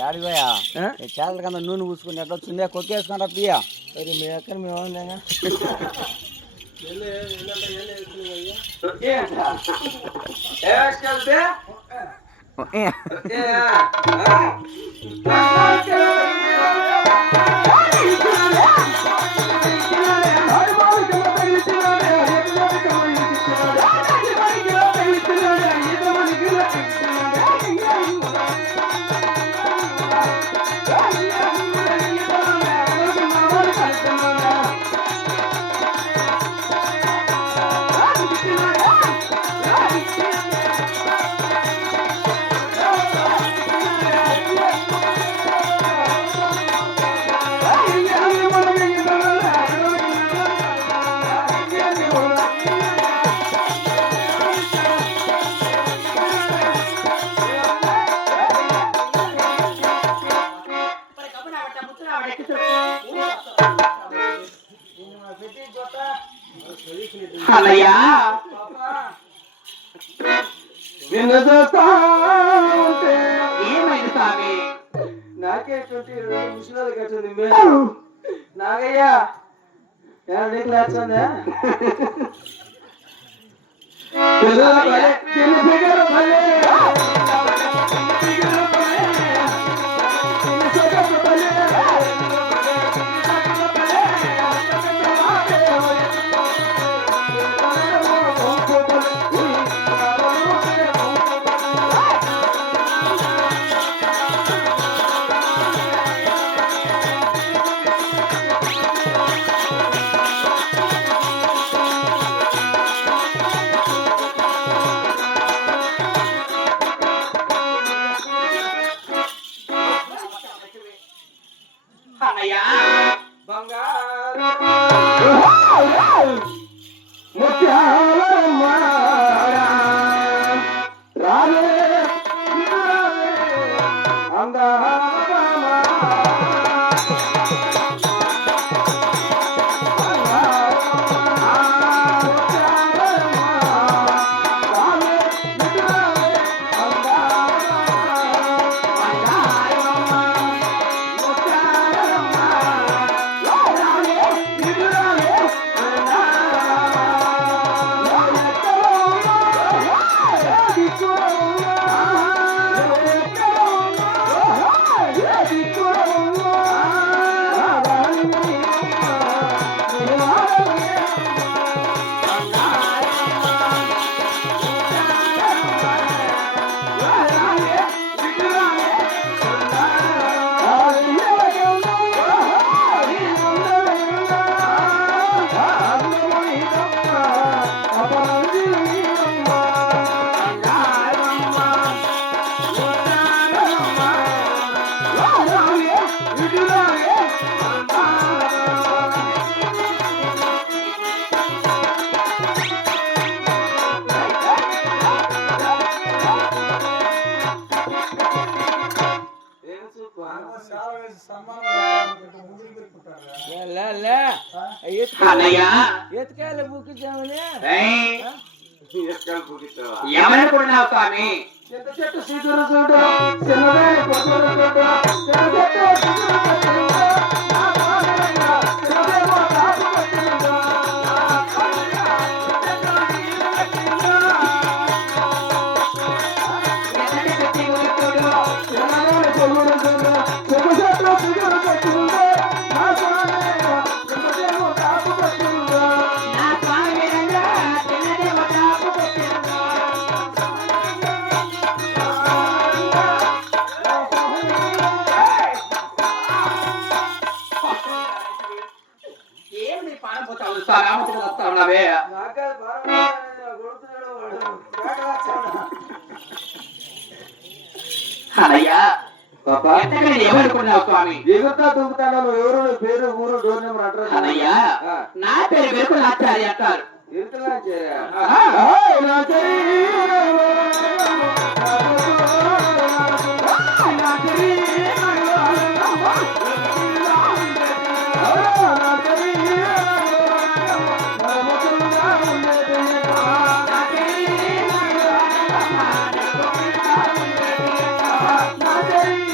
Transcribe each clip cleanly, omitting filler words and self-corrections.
ఏడిపోయా చేతల కన్నా నూనె పూసుకుని ఎట్లా వచ్చిందే కొక్కేసుకుంటా పియ్యా మరి మీ అక్కడ మేమన్నా అన్నయ్యా నిన్ను చూస్తా ఉంటే ఏమైంది స్వామి? నాకే 22 నిమిషాలు కట్టింది మేలు నాగయ్యా నీకు లేచిందా అన్నయ్యా ఎత్తుకాయలు బుక్కిద్దామని ఏమనుకుంటున్నావు స్వామి? చెట్టు చెట్టు సీకురు చూడు చిన్నదే పొగరు చూడు అన్నయ్యా ఏమనుకున్నావు స్వామి? దిగుతా దుంకుతాను ఎవరు పేరు ఊరు డోర్ నెంబర్ అంటారు అన్నయ్యా నా పేరు వెరుకుల ఆచార్య అంటారు. Thank you.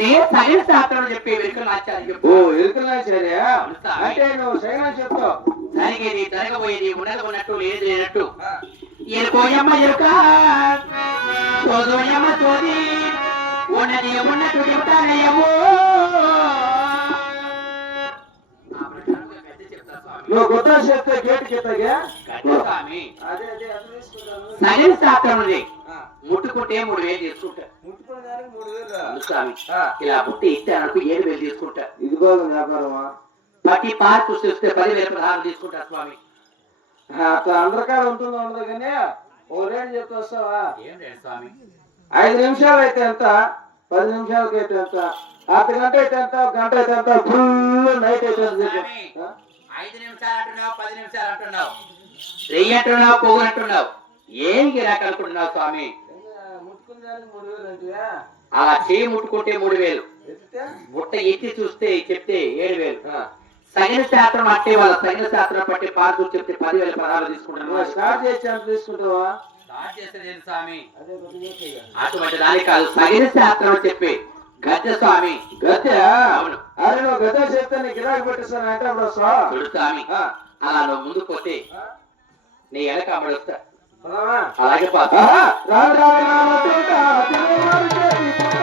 అంటే సరైన శాస్త్రం చెప్పి వెనుకలు ఆచార్య ఓ ఎరుకలాచార్య అంటే నువ్వు సైనా చెప్తావు జరిగేది జరగబోయేది ఉన్నది ఉన్నట్టు లేదు లేనట్టు ఎరుకోయమ్మ ఎరుక చోదోయమ్మ చోది ఉన్నది ఉన్నట్టు చెప్తానయ్యమో నువ్వు కొత్త చెప్తే గేట్ కిందగా స్వామి అదే అదే అది తీసుకుంటాను సరైన శాస్త్రం ఉంది ముట్టుకుంటే 3000 తీసుకుంటా ముట్టుకునే దానికి 3000 స్వామి ఇలా పుట్టి ఇస్తే అనుకు 7000 తీసుకుంటా ఇది బాగుంది వ్యాపారమా ప్రతి పార్కు చూస్తే 10,000 16 తీసుకుంటా స్వామి అట్లా అందరికాడ ఉంటుందో ఉండదు కానీ ఓ రేటు చెప్తే వస్తావా ఏం లేదు స్వామి 5 నిమిషాలు అయితే ఎంత 10 నిమిషాలకి అయితే ఎంత అర్ధ గంట అయితే ఎంత గంట అయితే ఎంత ఫుల్ నైట్ అయితే ఎంత? 5 నిమిషాలు అంటున్నావు 10 నిమిషాలు అంటున్నావు రెయ్యి అంటున్నావు పోగు అంటున్నావు ఏం గిరాక అనుకుంటున్నావు స్వామి ముట్టుకునే దానికి 3000 అంటే అలా చేయి ముట్టుకుంటే 3000 ఎత్తితే ముట్ట ఎత్తి చూస్తే చెప్తే 7000 సగిన శాస్త్రం అంటే వాళ్ళ సగిన శాస్త్రం పట్టి పార్కు చెప్తే 10,000 16 తీసుకుంటున్నావు స్టార్ట్ చేసి ఎంత తీసుకుంటావా స్టార్ట్ చేసేది స్వామి అదే కొద్దిగా అటువంటి దాని కాదు సగిన శాస్త్రం చెప్పి గద్దె స్వామి గద్దె అవును అరే నువ్వు గద్దె చెప్తే నీకు గిరాకీ పెట్టిస్తాను అంటే అప్పుడు వస్తావా చూడు స్వామి అలా నువ్వు ముందుకు పోతే నీ వెనక అమ్మడొస్తా పోదామా? అలాగే పాస్ ఆహా! రామ రామ రామ తోట, తినేవారి చేతి పూట.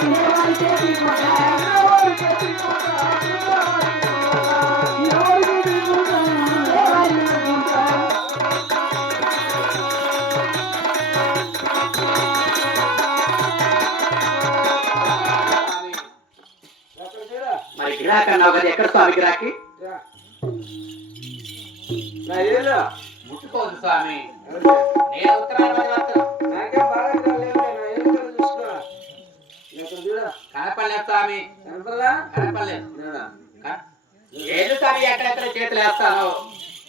తినేవారి చేతి పూట, తినేవారి చేతి పూట, తినేవారి చేతి పూట, తినేవారి చేతి పూట. ఎక్కడ చూడా? మరి గిరాకీ అన్నావు కదా ఎక్కడ స్వామి గిరాకీ రా. నా ఏలు. ముట్టుకోవద్దు స్వామి ఎవరిది? నేను ఉత్తరాలు పది వస్తాను నాకేం బాగా లేదు, నా ఏలు కూడా చూసుకో. ఎక్కడ చూడా? కనపడలేదు స్వామి కనపడలా? కనపడలేదు నేనా? ఏది స్వామి ఎక్కడెక్కడ చేతులు వేస్తాను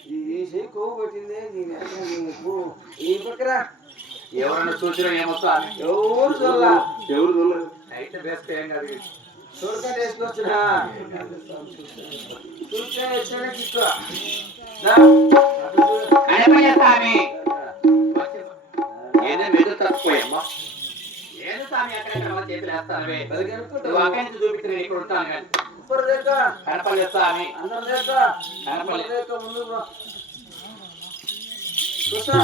ఈ చెయ్యి కొవ్వు పట్టింది దీని వెనక నీ పువ్వు. ఈ పక్కరా ఎవరన్నా చూసినా ఏమో స్వామి ఎవరు చూడలా ఎవరు చూడలేదు అయితే వేస్తే ఏం కాదు చూడకండి వేసుకొచ్చినా చూస్తే వచ్చాడే తీసుకో కనపడలేదు స్వామి ఏదో మెదు తక్కువమ్మా ఏదో స్వామి ఎక్కడెక్కడ చేతులు వేస్తానవే నువ్వు అక్కడి నుంచి చూపిస్తే నేను ఇక్కడ ఉంటాను కానీ కనపడలేదు స్వామి అందరం దేక కనపడలేదు ముందు చూసా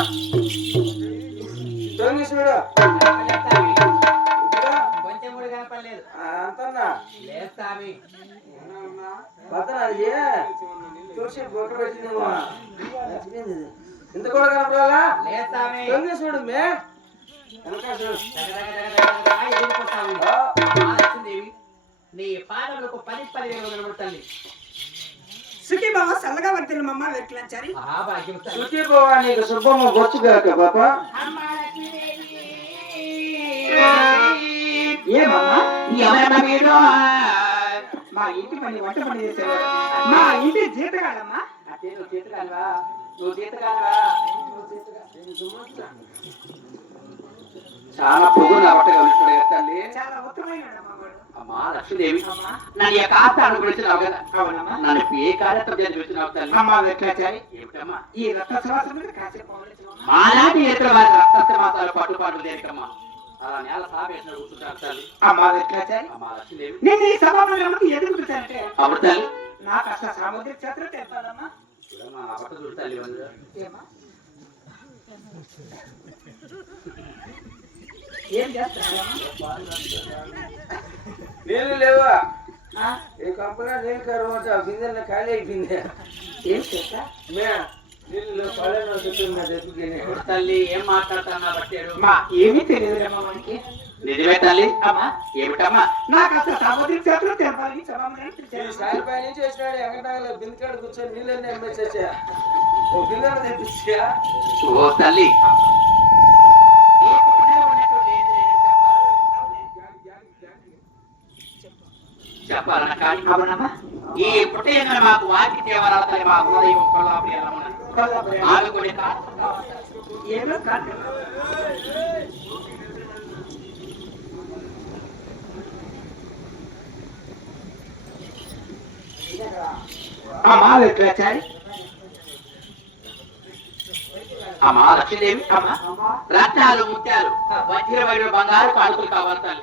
దొంగి చూడు కనపడలేదు స్వామి ఇదిగా కొంచెం కూడా కనపడలేదు అంతన్నా లేదు స్వామి పక్కన అది చూసి బొట్టు పెట్టిందేమో ఇంత కూడా కనపడాలా లేదు స్వామి దొంగి చూడు మే వెనక చూడు మహాలక్ష్మీదేవి నీ పాదములకు 10,000 నిలబడుతుంది సుఖీ బావ చల్లగా వర్తిల్లు మమ్మ వెట్లంచారి భాగ్యం శుచి పోవా నీకు శుభమ్మ బొచ్చుగాక పాప ఏమమ్మా ఎవరన్నా మీరు మా ఇంటి పని వంట పని చేసేవాడు మా ఇంటి జీతగాడమ్మా అదే నువ్వు చేతకాలవా నువ్వు చేతకాలవా చాలా పొగు నా వంట కలుగుతాడు తల్లి చాలా ఉత్తరమైన వాడు. అమ్మా లక్ష్మీదేవి నన్ను ఈ కాస్తాను గురించినావు కదా అవునమ్మా నన్ను ఏ కార్యక్రమం చేసి వచ్చినావు తల్లి అమ్మ వెట్లంచారి ఏమిటమ్మా ఈ రత్న శ్వాస మీద కాసేపు పవలించమమ్మా. మాలాంటి ఇతర వారి రక్త మాసాలు పట్టుపాటు దేనికమ్మా అలా నేల సాపేసిన కూర్చుంటాను తల్లి అమ్మ వెట్లంచారి అమ్మా లక్ష్మీదేవి నేను ఈ సభామందిరంలో ఎదురు పిలిచానంటే అప్పుడు తల్లి నాకు అసలు సాముద్రిక క్షేత్రం తెలపాలమ్మా చూడమ్మా నా పట్టు చూడు తల్లి వందరు. ఏమ్మా ఏం చేస్తున్నారమ్మా నీళ్ళు లేవా ఆ? ఈ కంపెనీ నీళ్ళు కరవట బిందె ఖాళీ అయిపోయింది ఏం చేస్తా మే నీళ్ళు పల్లెలో చెప్తున్నా చెప్పుకొని ఇప్పుడు తల్లి ఏం మాట్లాడుతున్నా బట్టాడు మా ఏమీ తెలియదులేమ్మా మనకి నిజమే తల్లి అమ్మా ఏమిటమ్మా నాకు అసలు సాముద్రిక క్షేత్రం తెలపాలి సభామందిరం ఈ పిలిచారు సాయిపై నుంచి వచ్చినాడు ఎక్కడాలో బిందెకాడ కూర్చొని నీళ్ళని అమ్మేసేసా ఓ బిందెను తెప్పించా ఓ తల్లి నీకు ఉన్నది ఉన్నట్టు లేనిది లేనిది చెప్పాలన్న కానీ అవునమ్మా ఈ పుట్టయ్య మాకు వాకి దేవరాల తల్లి మా హృదయం కొల్లాపురి ఎల్లమ్మ ఆమె కొన్ని ఏమో కాదు అమ్మా వెట్లంచారి అమ్మా లక్ష్మీదేవి అమ్మా రత్నాలు ముత్యాలు వజ్ర వైరు బంగారు కానుకలు కావాలి తల్లి